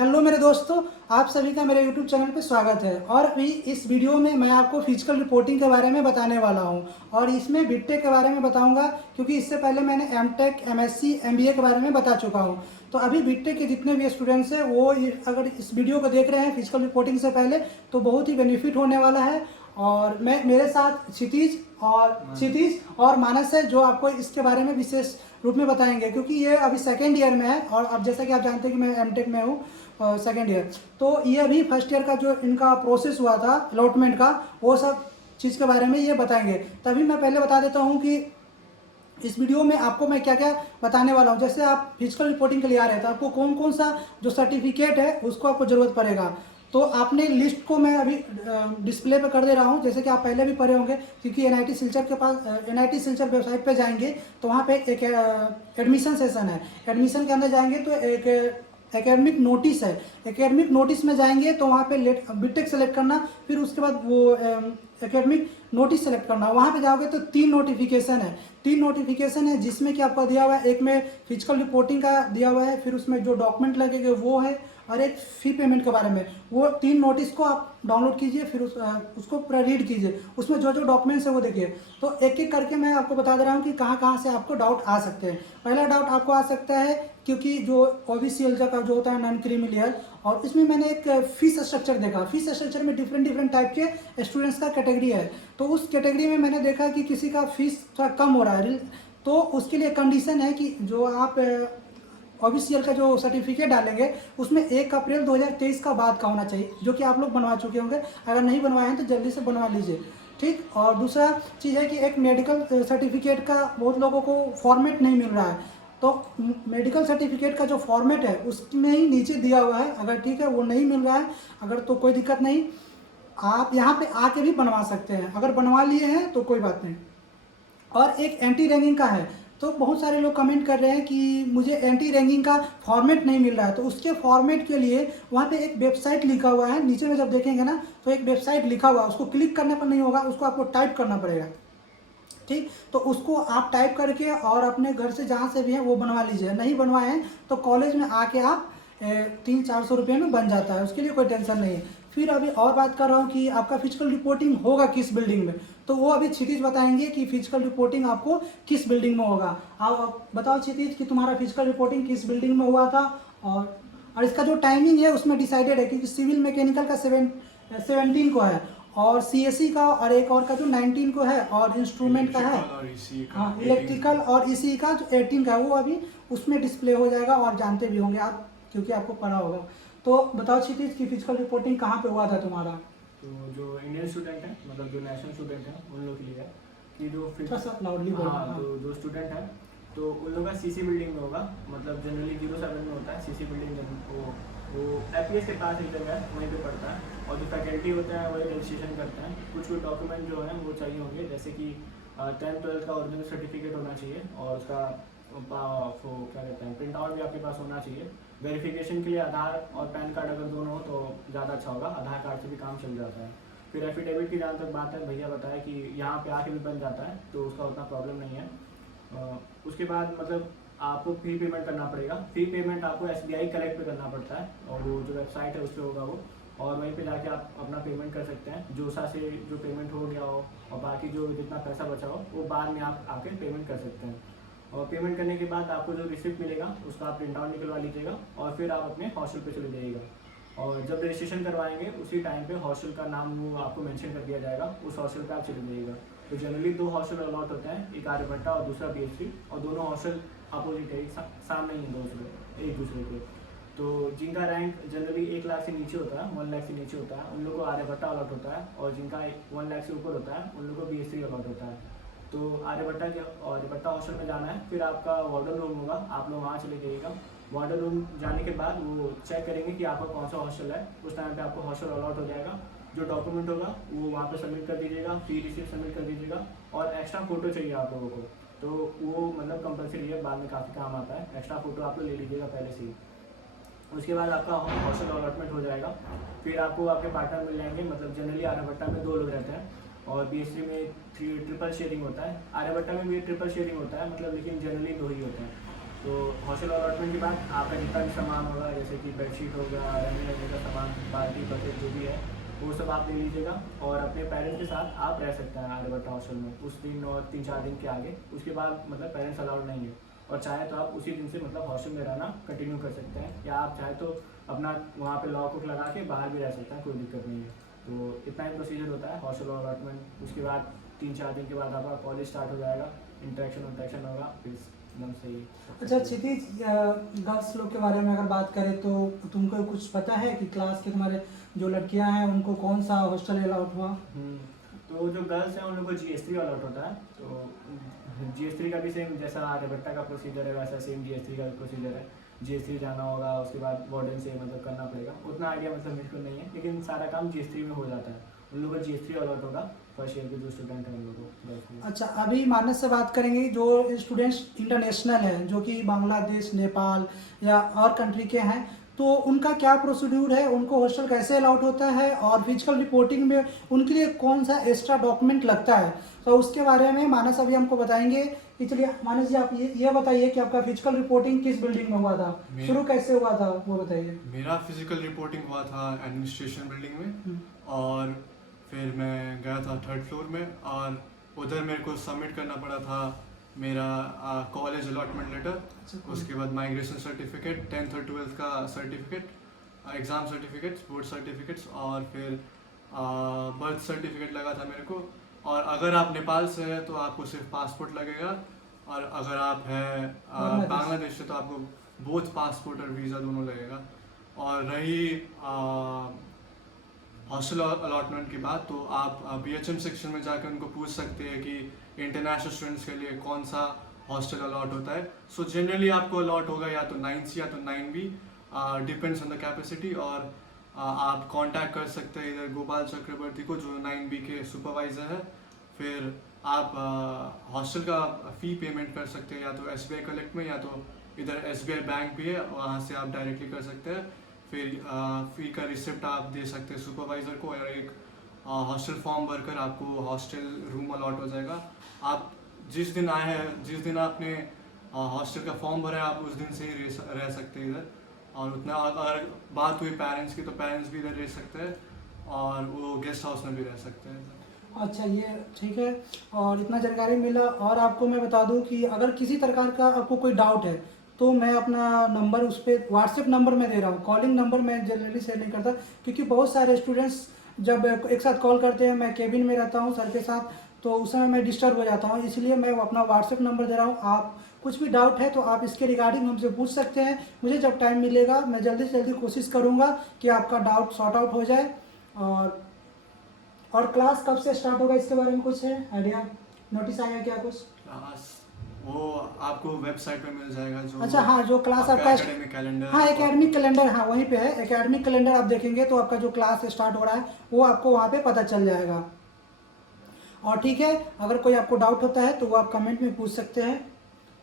Hello मेरे दोस्तों, आप सभी का मेरे यूट्यूब चैनल पे स्वागत है। और अभी इस वीडियो में मैं आपको फिजिकल रिपोर्टिंग के बारे में बताने वाला हूं और इसमें बीटेक के बारे में बताऊंगा, क्योंकि इससे पहले मैंने एमटेक, एमएससी, एमबीए के बारे में बता चुका हूं। तो अभी बीटेक के जितने भी स्टूडेंट्स हैं वो अगर इस वीडियो को देख रहे हैं फिजिकल रिपोर्टिंग से पहले, तो बहुत ही बेनिफिट होने वाला है। और मैं मेरे साथ क्षितिज और मानस है, जो आपको इसके बारे में विशेष रूप में बताएंगे, क्योंकि ये अभी सेकेंड ईयर में है। और अब जैसा कि आप जानते हैं कि मैं एमटेक में हूँ सेकेंड ईयर, तो ये अभी फर्स्ट ईयर का जो इनका प्रोसेस हुआ था अलॉटमेंट का, वो सब चीज़ के बारे में ये बताएंगे। तभी मैं पहले बता देता हूँ कि इस वीडियो में आपको मैं क्या क्या बताने वाला हूँ। जैसे आप फिजिकल रिपोर्टिंग के लिए आ रहे हैं तो आपको कौन कौन सा जो सर्टिफिकेट है उसको आपको ज़रूरत पड़ेगा। तो आपने लिस्ट को मैं अभी डिस्प्ले पे कर दे रहा हूँ, जैसे कि आप पहले भी पढ़े होंगे, क्योंकि एनआईटी सिलचर के पास एनआईटी सिलचर वेबसाइट पे जाएंगे तो वहाँ पे एक एडमिशन सेशन है। एडमिशन के अंदर जाएंगे तो एक एकेडमिक नोटिस है। एकेडमिक नोटिस में जाएंगे तो वहाँ पे बीटेक सेलेक्ट करना, फिर उसके बाद वो एकेडमिक नोटिस सेलेक्ट करना। वहाँ पे जाओगे तो 3 नोटिफिकेशन है जिसमें कि आपका दिया हुआ है, एक में फिजिकल रिपोर्टिंग का दिया हुआ है, फिर उसमें जो डॉक्यूमेंट लगेंगे वो है, और एक फ़ी पेमेंट के बारे में। वो 3 नोटिस को आप डाउनलोड कीजिए, फिर उसको पूरा रीड कीजिए, उसमें जो जो डॉक्यूमेंट्स है वो देखिए। तो एक एक करके मैं आपको बता दे रहा हूँ कि कहाँ कहाँ से आपको डाउट आ सकते हैं। पहला डाउट आपको आ सकता है क्योंकि जो ओबीसी का जो होता है नॉन क्रीमी लेयर, और इसमें मैंने एक फीस स्ट्रक्चर देखा। फीस स्ट्रक्चर में डिफरेंट टाइप के स्टूडेंट्स का कैटेगरी है। तो उस कैटेगरी में मैंने देखा कि किसी का फीस थोड़ा कम हो रहा है, तो उसके लिए कंडीशन है कि जो आप ऑफिशियल का जो सर्टिफिकेट डालेंगे उसमें 1 अप्रैल 2023 का बाद का होना चाहिए, जो कि आप लोग बनवा चुके होंगे। अगर नहीं बनवाए हैं तो जल्दी से बनवा लीजिए, ठीक। और दूसरा चीज़ है कि एक मेडिकल सर्टिफिकेट का बहुत लोगों को फॉर्मेट नहीं मिल रहा है। तो मेडिकल सर्टिफिकेट का जो फॉर्मेट है उसमें ही नीचे दिया हुआ है। अगर ठीक है वो नहीं मिल रहा है अगर, तो कोई दिक्कत नहीं, आप यहाँ पे आके भी बनवा सकते हैं। अगर बनवा लिए हैं तो कोई बात नहीं। और एक एंटी रैंकिंग का है। तो बहुत सारे लोग कमेंट कर रहे हैं कि मुझे एंटी रैंकिंग का फॉर्मेट नहीं मिल रहा है। तो उसके फॉर्मेट के लिए वहाँ पे एक वेबसाइट लिखा हुआ है, नीचे में जब देखेंगे ना तो एक वेबसाइट लिखा हुआ है, उसको क्लिक करने पर नहीं होगा, उसको आपको टाइप करना पड़ेगा, ठीक। तो उसको आप टाइप करके और अपने घर से जहाँ से भी है वो बनवा लीजिए। नहीं बनवाए हैं तो कॉलेज में आके आप 300-400 रुपये में बन जाता है, उसके लिए कोई टेंशन नहीं है। फिर अभी और बात कर रहा हूँ कि आपका फिजिकल रिपोर्टिंग होगा किस बिल्डिंग में, तो वो अभी क्षितिज बताएंगे कि फिजिकल रिपोर्टिंग आपको किस बिल्डिंग में होगा। आप बताओ क्षितिज कि तुम्हारा फिजिकल रिपोर्टिंग किस बिल्डिंग में हुआ था। और इसका जो टाइमिंग है उसमें डिसाइडेड है, क्योंकि सिविल मैकेनिकल का 17 को है, और सीएससी का और एक और का जो 19 को है, और इंस्ट्रूमेंट का है, हाँ इलेक्ट्रिकल और इसी का जो 18 का है वो अभी उसमें डिस्प्ले हो जाएगा। और जानते भी होंगे आप, क्योंकि आपको पढ़ा होगा। तो बताओ क्षितिज की फिजिकल रिपोर्टिंग कहाँ पे हुआ था तुम्हारा। तो जो इंडियन स्टूडेंट है, मतलब जो नेशनल स्टूडेंट है, उन लोग के लिए है कि जो लाउडली बोलो। हाँ, तो जो स्टूडेंट है तो उन लोग का सीसी बिल्डिंग में होगा। मतलब जनरली 07 में होता है सीसी बिल्डिंग। वो एपीएस के पास एक जगह है, वहीं पे पड़ता है। और जो फैकल्टी होता है वही रजिस्ट्रेशन करता है। कुछ डॉक्यूमेंट जो हैं वो चाहिए होंगे, जैसे कि 10th-12th का ओरिजिनल सर्टिफिकेट होना चाहिए, और उसका वो क्या कहते हैं प्रिंट आउट भी आपके पास होना चाहिए। वेरिफिकेशन के लिए आधार और पैन कार्ड अगर दोनों हो तो ज़्यादा अच्छा होगा, आधार कार्ड से भी काम चल जाता है। फिर एफिडेविट की जहाँ तक बात है, भैया बताया कि यहाँ पे आके भी बन जाता है, तो उसका उतना प्रॉब्लम नहीं है। उसके बाद मतलब आपको फ़ी पेमेंट करना पड़ेगा। फ़ी पेमेंट आपको SBI कलेक्ट पे करना पड़ता है, और वो जो वेबसाइट है उस पर होगा वो, और वहीं पे जाके आप अपना पेमेंट कर सकते हैं। जोसा से जो पेमेंट हो गया हो और बाकी जो जितना पैसा बचा हो वो बाद में आप आके पेमेंट कर सकते हैं। और पेमेंट करने के बाद आपको जो रिसिप्ट मिलेगा उसका आप प्रिंट आउट निकलवा लीजिएगा, और फिर आप अपने हॉस्टल पे चले जाइएगा। और जब रजिस्ट्रेशन करवाएंगे उसी टाइम पे हॉस्टल का नाम वो आपको मेंशन कर दिया जाएगा, उस हॉस्टल पे आप चले जाइएगा। तो जनरली 2 हॉस्टल अलॉट होते हैं, एक आर्यभट्टा और दूसरा BSc, और दोनों हॉस्टल अपोजिट है, सामने ही हैं एक दूसरे के। तो जिनका रैंक जनरली 1 लाख से नीचे होता है, 1 लाख से नीचे होता है, उन लोगों को आर्यभट्टा अलॉट होता है, और जिनका 1 लाख से ऊपर होता है उन लोगों को BSc अलॉट होता है। तो आर्यभट्टा हॉस्टल में जाना है, फिर आपका वार्डन रूम होगा, आप लोग वहाँ चले जाइएगा। वार्डन रूम जाने के बाद वो चेक करेंगे कि आपका कौन सा हॉस्टल है, उस टाइम पे आपको हॉस्टल अलॉट हो जाएगा। जो डॉक्यूमेंट होगा वो वहाँ पे सबमिट कर दीजिएगा, फी रिसिप्ट सबमिट कर दीजिएगा, और एक्स्ट्रा फ़ोटो चाहिए आप लोगों को, तो वो मतलब कंपलसरी है, बाद में काफ़ी काम आता है। एक्स्ट्रा फ़ोटो आप लोग ले लीजिएगा पहले से ही। उसके बाद आपका हॉस्टल अलॉटमेंट हो जाएगा। फिर आपको आपके पार्टनर मिल जाएंगे। मतलब जनरली आर्यभट्टा में 2 लोग रहते हैं, और BSc में ट्रिपल शेयरिंग होता है। आर्यभट्टा में भी ट्रिपल शेयरिंग होता है, मतलब लेकिन जनरली 2 ही होते हैं। तो हॉस्टल अलॉटमेंट के बाद आपका जितना भी सामान होगा, जैसे कि बेडशीट हो गया, रहने रहने का सामान, बाल्टी बकेट जो भी है, वो सब आप ले लीजिएगा और अपने पेरेंट्स के साथ आप रह सकते हैं आर्यभट्टा हॉस्टल में उस दिन और 3-4 दिन के आगे। उसके बाद मतलब पेरेंट्स अलाउड नहीं है, और चाहे तो आप उसी दिन से मतलब हॉस्टल में रहना कंटिन्यू कर सकते हैं, या आप चाहे तो अपना वहाँ पे लॉक वॉक लगा के बाहर भी रह सकते हैं, कोई दिक्कत नहीं है। तो इतना ही प्रोसीजर होता है हॉस्टल अलॉटमेंट। उसके बाद 3-4 दिन के बाद आपका कॉलेज स्टार्ट हो जाएगा, इंटरेक्शन होगा, फिर एकदम सही है। अच्छा क्षितिज, गर्ल्स लोग के बारे में अगर बात करें तो तुमको कुछ पता है कि क्लास के तुम्हारे जो लड़कियां हैं उनको कौन सा हॉस्टल अलाउड हुआ? तो जो गर्ल्स हैं उन लोगों को GS3 अलॉट होता है। तो GS3 का भी सेम जैसा आर्यभट्टा का प्रोसीजर है वैसा सेम GS3 का प्रोसीजर है। GS3 जाना होगा, उसके बाद वार्डन से मतलब करना पड़ेगा, उतना आइडिया मतलब मेरे को नहीं है, लेकिन सारा काम GS3 में हो जाता है। उन लोगों को GS3 अलॉट होगा, फर्स्ट ईयर के जो स्टूडेंट हैं उन लोगों को गर्ल्स में। अच्छा, अभी मानस से बात करेंगे। जो स्टूडेंट्स इंटरनेशनल हैं, जो कि बांग्लादेश, नेपाल या और कंट्री के हैं, तो उनका क्या प्रोसीड्यूर है, उनको हॉस्टल कैसे अलाउड होता है, और फिजिकल रिपोर्टिंग में उनके लिए कौन सा एक्स्ट्रा डॉक्यूमेंट लगता है, तो उसके बारे में मानस अभी हमको बताएंगे। कि चलिए मानस जी, आप ये बताइए कि आपका फिजिकल रिपोर्टिंग किस बिल्डिंग में हुआ था, शुरू कैसे हुआ था, वो बताइए। मेरा फिजिकल रिपोर्टिंग हुआ था एडमिनिस्ट्रेशन बिल्डिंग में, और फिर मैं गया था 3rd फ्लोर में, और उधर मेरे को सबमिट करना पड़ा था मेरा कॉलेज अलॉटमेंट लेटर, उसके बाद माइग्रेशन सर्टिफिकेट, 10th और 12th का certificate, exam certificates, board certificates, और फिर बर्थ सर्टिफिकेट लगा था मेरे को। और अगर आप नेपाल से हैं तो आपको सिर्फ पासपोर्ट लगेगा, और अगर आप हैं बांग्लादेश से तो आपको बोथ पासपोर्ट और वीज़ा दोनों लगेगा। और रही हॉस्टल अलॉटमेंट की बात, तो आप BHM सेक्शन में जाकर उनको पूछ सकते हैं कि इंटरनेशनल स्टूडेंट्स के लिए कौन सा हॉस्टल अलॉट होता है। सो जनरली आपको अलॉट होगा या तो 9C या तो 9B, depends on the capacity. और आप कांटेक्ट कर सकते हैं इधर गोपाल चक्रवर्ती को, जो 9B के सुपरवाइज़र है। फिर आप हॉस्टल का फ़ी पेमेंट कर सकते हैं या तो SBI कलेक्ट में, या तो इधर SBI बैंक भी है, वहाँ से आप डायरेक्टली कर सकते हैं। फिर फ़ी का रिसिप्ट आप दे सकते हैं सुपरवाइज़र को, और एक हॉस्टल फॉर्म भरकर आपको हॉस्टल रूम अलॉट हो जाएगा। आप जिस दिन आए हैं, जिस दिन आपने हॉस्टल का फॉर्म भरा है, आप उस दिन से ही रह सकते हैं इधर। और उतना अगर बात हुई पेरेंट्स की, तो पेरेंट्स भी इधर रह सकते हैं, और वो गेस्ट हाउस में भी रह सकते हैं। अच्छा, ये ठीक है, और इतना जानकारी मिला। और आपको मैं बता दूं कि अगर किसी प्रकार का आपको कोई डाउट है तो मैं अपना नंबर उस पर व्हाट्सएप नंबर में दे रहा हूँ। कॉलिंग नंबर मैं जनरली शेयर नहीं करता, क्योंकि बहुत सारे स्टूडेंट्स जब एक साथ कॉल करते हैं, मैं केबिन में रहता हूँ सर के साथ, तो उस समय मैं डिस्टर्ब हो जाता हूँ, इसलिए मैं अपना व्हाट्सएप नंबर दे रहा हूँ। आप कुछ भी डाउट है तो आप इसके रिगार्डिंग हमसे पूछ सकते हैं। मुझे जब टाइम मिलेगा मैं जल्दी से जल्दी कोशिश करूँगा कि आपका डाउट सॉर्ट आउट हो जाए। और क्लास कब से स्टार्ट होगा, इसके बारे में कुछ है आइडिया, नोटिस आया क्या कुछ? क्लास वो आपको वेबसाइट पे मिल जाएगा, जो अच्छा हाँ, जो क्लास आपका एकेडमिक कैलेंडर, हाँ एकेडमिक कैलेंडर, हाँ वहीं पे है एकेडमिक कैलेंडर। आप देखेंगे तो आपका जो क्लास स्टार्ट हो रहा है वो आपको वहाँ पे पता चल जाएगा। और ठीक है, अगर कोई आपको डाउट होता है तो वो आप कमेंट में पूछ सकते हैं।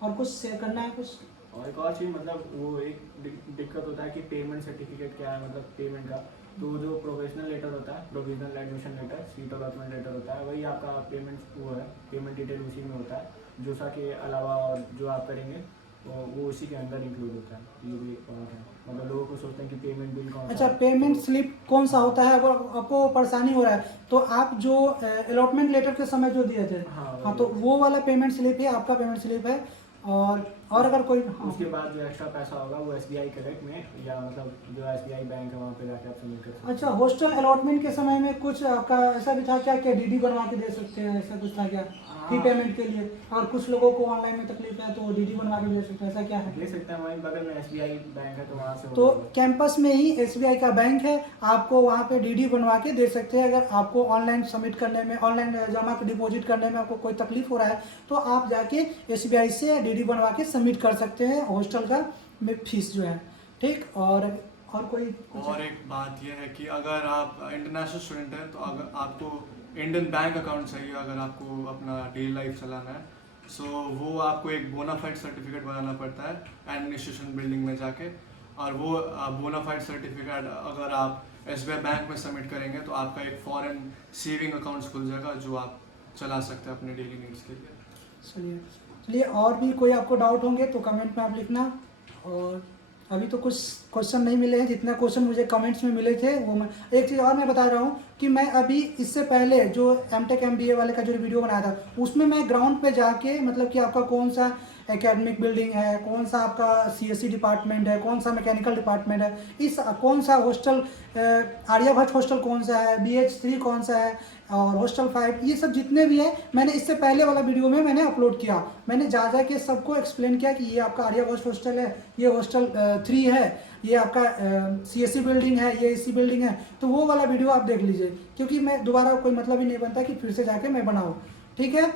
और कुछ शेयर करना है कुछ? और एक और चीज़, मतलब वो एक दिक्कत होता है कि पेमेंट सर्टिफिकेट क्या है, मतलब पेमेंट का। तो जो प्रोफेशनल लेटर होता है, provisional admission letter, seat allotment letter होता है, वही आपका पेमेंट वो है, पेमेंट डिटेल उसी में होता है। जोसा के अलावा और जो आप करेंगे वो उसी के अंदर इंक्लूड होता है। ये भी एक पॉइंट है, मतलब लोगों को सोचते हैं कि पेमेंट बिल कौन सा। अच्छा, पेमेंट स्लिप कौन सा होता है? अगर आपको परेशानी हो रहा है तो आप जो अलॉटमेंट लेटर के समय जो दिए थे, हाँ तो वो वाला पेमेंट स्लिप है आपका पेमेंट स्लिप है। और अगर कोई उसके बाद जो एक्स्ट्रा पैसा होगा वो SBI कलेक्ट में, या मतलब जो SBI बैंक है वहाँ पे जाकर आप सबमिट कर सकते हैं। अच्छा, हॉस्टल अलॉटमेंट के समय में कुछ आपका ऐसा भी था क्या, DD बनवा के दे सकते हैं, ऐसा कुछ था क्या फी पेमेंट के लिए? और कुछ लोगों को ऑनलाइन में तकलीफ है तो DD बनवा के दे सकते हैं, ऐसा क्या है? ले सकते हैं, वहीं बगल में SBI बैंक है तो वहाँ से। तो कैंपस में ही SBI का बैंक है, आपको वहाँ पे DD बनवा के दे सकते हैं। अगर आपको ऑनलाइन सबमिट करने में, ऑनलाइन जमा डिपॉजिट करने में आपको कोई तकलीफ हो रहा है तो आप जाके SBI से DD बनवा के सबमिट कर सकते हैं हॉस्टल का फीस जो है। ठीक, और कोई और एक बात यह है कि अगर आप इंटरनेशनल स्टूडेंट हैं तो अगर आपको इंडियन बैंक अकाउंट चाहिए, अगर आपको अपना डेली लाइफ चलाना है, सो वो आपको एक बोनाफाइड सर्टिफिकेट बनाना पड़ता है एडमिनिस्ट्रेशन बिल्डिंग में जाके। और वो बोनाफाइड सर्टिफिकेट अगर आप SBI बैंक में सबमिट करेंगे तो आपका एक फॉरेन सेविंग अकाउंट्स खुल जाएगा, जो आप चला सकते हैं अपने डेली नीड्स के लिए। चलिए चलिए, और भी कोई आपको डाउट होंगे तो कमेंट में आप लिखना। और अभी तो कुछ क्वेश्चन नहीं मिले हैं, जितना क्वेश्चन मुझे कमेंट्स में मिले थे वो मैं एक चीज़ और मैं बता रहा हूँ कि मैं अभी इससे पहले जो एमटेक एमबीए वाले का जो वीडियो बनाया था उसमें मैं ग्राउंड पे जाके मतलब कि आपका कौन सा एकेडमिक बिल्डिंग है, कौन सा आपका सीएससी डिपार्टमेंट है, कौन सा मैकेनिकल डिपार्टमेंट है, इस कौन सा हॉस्टल आर्यभट्ट हॉस्टल कौन सा है, BH3 कौन सा है और हॉस्टल 5, ये सब जितने भी है मैंने इससे पहले वाला वीडियो में मैंने अपलोड किया। मैंने जा के सबको एक्सप्लेन किया कि ये आपका आर्यभट्ट हॉस्टल है, ये हॉस्टल 3 है, ये आपका CSC बिल्डिंग है, ये AC बिल्डिंग है। तो वो वाला वीडियो आप देख लीजिए, क्योंकि मैं दोबारा कोई मतलब ही नहीं बनता कि फिर से जाके मैं बनाऊँ। ठीक है।